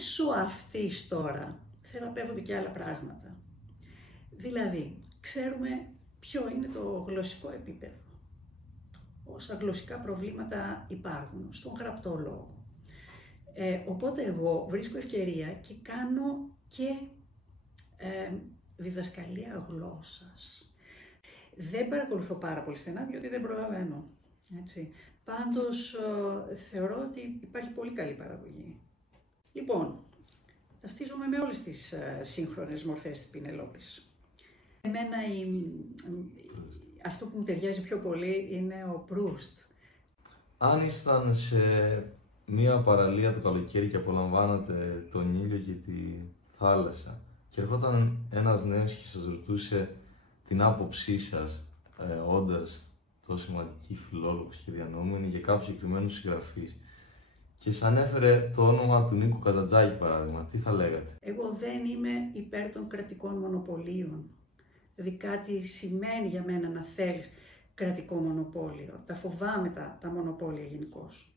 μέσω αυτής τώρα θεραπεύονται και άλλα πράγματα. Δηλαδή, ξέρουμε ποιο είναι το γλωσσικό επίπεδο. Όσα γλωσσικά προβλήματα υπάρχουν στον γραπτό λόγο. Οπότε εγώ βρίσκω ευκαιρία και κάνω και διδασκαλία γλώσσας. Δεν παρακολουθώ πάρα πολύ στενά, διότι δεν προλαβαίνω. Έτσι. Πάντως, θεωρώ ότι υπάρχει πολύ καλή παραγωγή. Λοιπόν, ταυτίζομαι με όλες τις σύγχρονες μορφές της Πινελόπης. Εμένα αυτό που μου ταιριάζει πιο πολύ είναι ο Προύστ. Αν ήσταν σε μία παραλία το καλοκαίρι και απολαμβάνατε τον ήλιο και τη θάλασσα και ερχόταν ένας νέος και σας ρωτούσε την άποψή σας, όντας τόσο σημαντική φιλόλογος και διανόμενη για κάποιους συγκεκριμένους συγγραφείς, και σας ανέφερε το όνομα του Νίκου Καζαντζάκη, παράδειγμα, τι θα λέγατε? Εγώ δεν είμαι υπέρ των κρατικών μονοπωλίων. Δηλαδή κάτι σημαίνει για μένα να θέλεις κρατικό μονοπόλιο. Τα φοβάμαι τα μονοπόλια γενικώς.